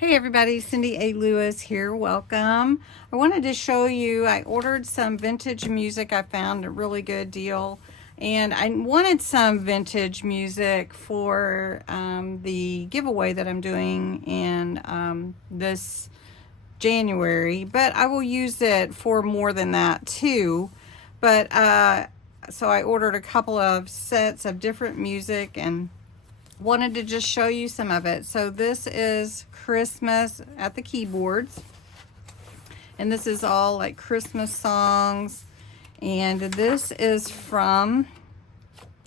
Hey everybody, Cindy A. Lewis here. Welcome. I wanted to show you, I ordered some vintage music. I found a really good deal. And I wanted some vintage music for the giveaway that I'm doing in this January. But I will use it for more than that too. But so I ordered a couple of sets of different music and wanted to just show you some of it. So this is Christmas at the keyboards, and this is all like Christmas songs, and this is from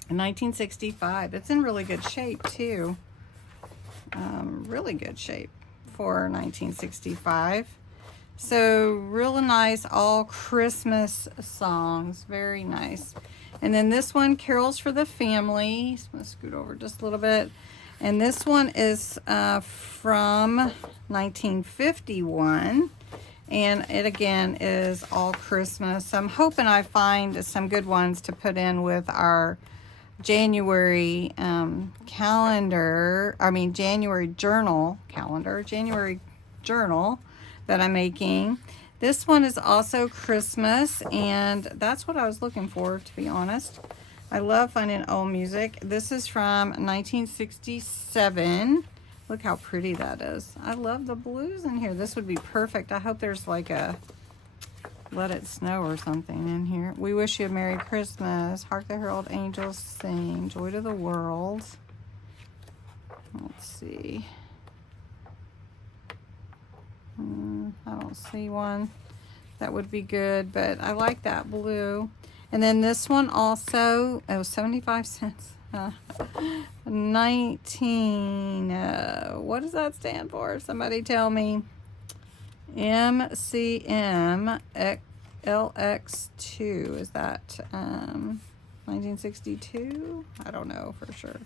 1965. It's in really good shape too. Really good shape for 1965. So real nice, all Christmas songs, very nice. And then this one, Carols for the Family. So I'm going to scoot over just a little bit. And this one is from 1951. And it again is all Christmas. So I'm hoping I find some good ones to put in with our January January journal that I'm making. This one is also Christmas, and that's what I was looking for, to be honest. I love finding old music. This is from 1967. Look how pretty that is. I love the blues in here. This would be perfect. I hope there's like a Let It Snow or something in here. We Wish You a Merry Christmas. Hark the Herald Angels Sing. Joy to the World. Let's see. I don't see one that would be good, but I like that blue. And then this one also, oh, 75 cents. 19, what does that stand for? Somebody tell me. MCM LX2. Is that 1962? I don't know for sure.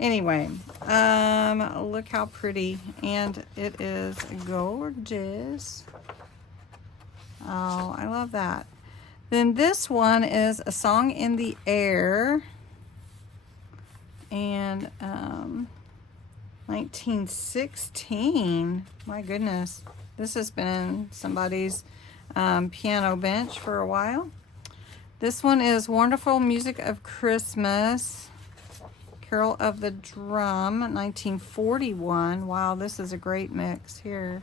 Anyway, look how pretty, and it is gorgeous. Oh, I love that. Then this one is A Song in the Air, and 1916. My goodness, this has been somebody's piano bench for a while. This one is Wonderful Music of Christmas, Carol of the Drum, 1941. Wow, this is a great mix here.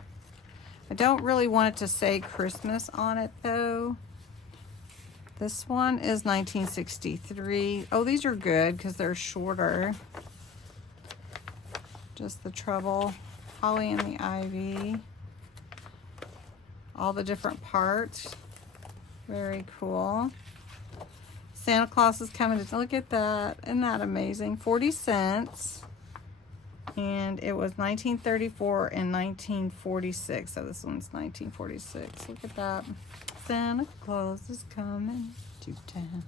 I don't really want it to say Christmas on it though. This one is 1963. Oh, these are good because they're shorter. Just the treble, Holly and the Ivy. All the different parts. Very cool. Santa Claus is coming to, look at that. Isn't that amazing? 40 cents. And it was 1934 and 1946. So this one's 1946. Look at that. Santa Claus is coming to town.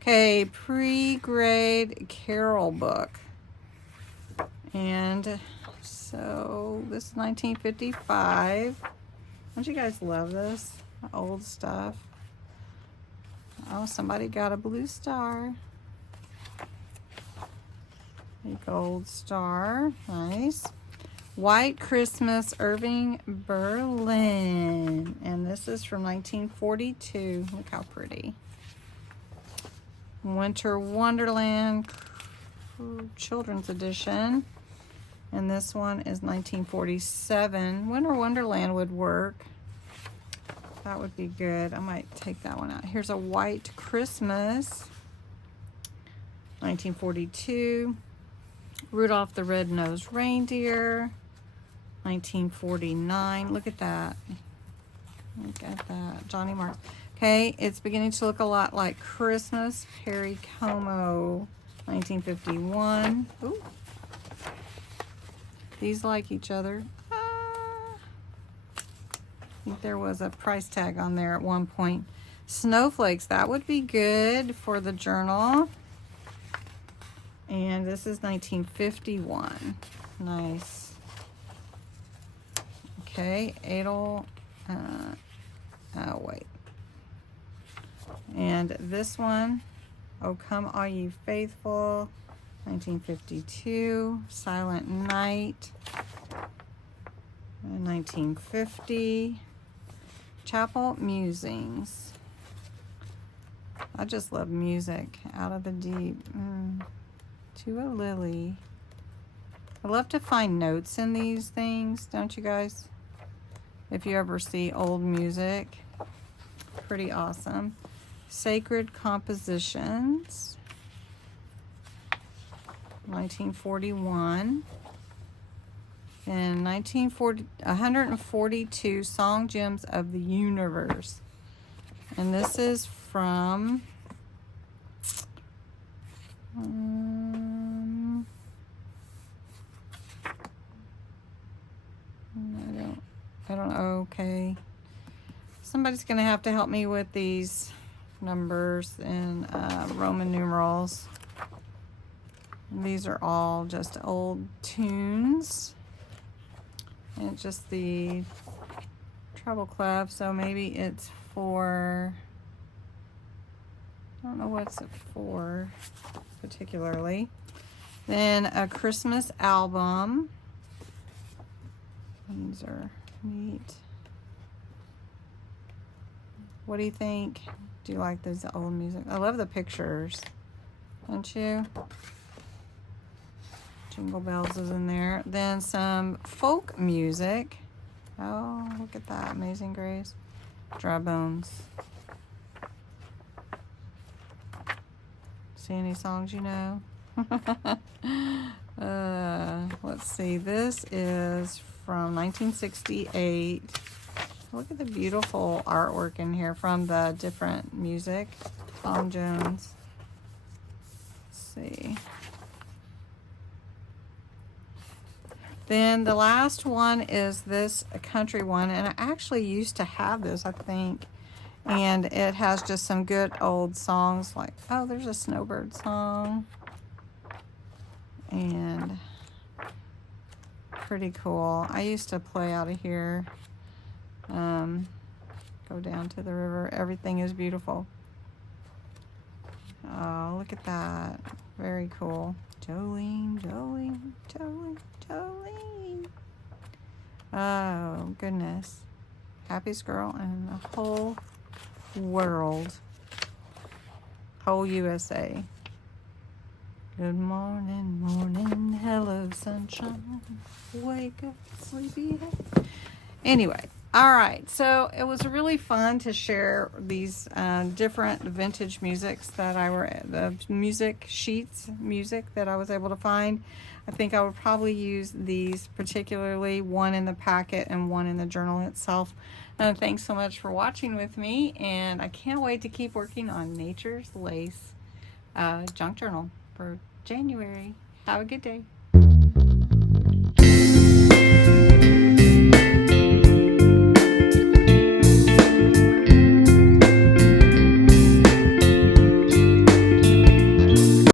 Okay, pre-grade carol book. And so this is 1955. Don't you guys love this? Old stuff. Oh, somebody got a blue star. A gold star. Nice. White Christmas, Irving Berlin. And this is from 1942. Look how pretty. Winter Wonderland Children's Edition. And this one is 1947. Winter Wonderland would work. That would be good. I might take that one out. Here's a White Christmas, 1942. Rudolph the Red-Nosed Reindeer, 1949. Look at that. Look at that. Johnny Marks. Okay, it's beginning to look a lot like Christmas. Perry Como, 1951. Ooh. These like each other. I think there was a price tag on there at one point. Snowflakes, that would be good for the journal. And this is 1951. Nice. Okay, Adel. Oh, wait. And this one, Oh Come All Ye Faithful, 1952. Silent Night. 1950. Chapel Musings. I just love music. Out of the Deep. To a Lily. I love to find notes in these things, don't you guys? If you ever see old music. Pretty awesome. Sacred Compositions. 1941. And 142 Song Gems of the Universe. And this is from I don't know. Okay. Somebody's going to have to help me with these numbers in Roman numerals. And these are all just old tunes. And it's just the treble clef, so maybe it's for, I don't know what's it for particularly. Then a Christmas album. These are neat. What do you think? Do you like this old music? I love the pictures, don't you? Jingle Bells is in there. Then some folk music. Oh, look at that. Amazing Grace. Dry Bones. See any songs you know? Let's see. This is from 1968. Look at the beautiful artwork in here from the different music. Tom Jones. Let's see. Then the last one is this country one, and I actually used to have this, I think, and it has just some good old songs like, oh, there's a Snowbird song, and pretty cool. I used to play out of here, go down to the river. Everything is beautiful. Oh, look at that. Very cool. Jolene, Jolene, Jolene, Jolene. Oh, goodness. Happiest girl in the whole world. Whole USA. Good morning, morning, hello, sunshine. Wake up, sleepyhead. Anyway, all right. So it was really fun to share these different vintage musics that the music sheets, music that I was able to find. I think I would probably use these particularly, one in the packet and one in the journal itself. Thanks so much for watching with me, and I can't wait to keep working on Nature's Lace junk journal for January. Have a good day.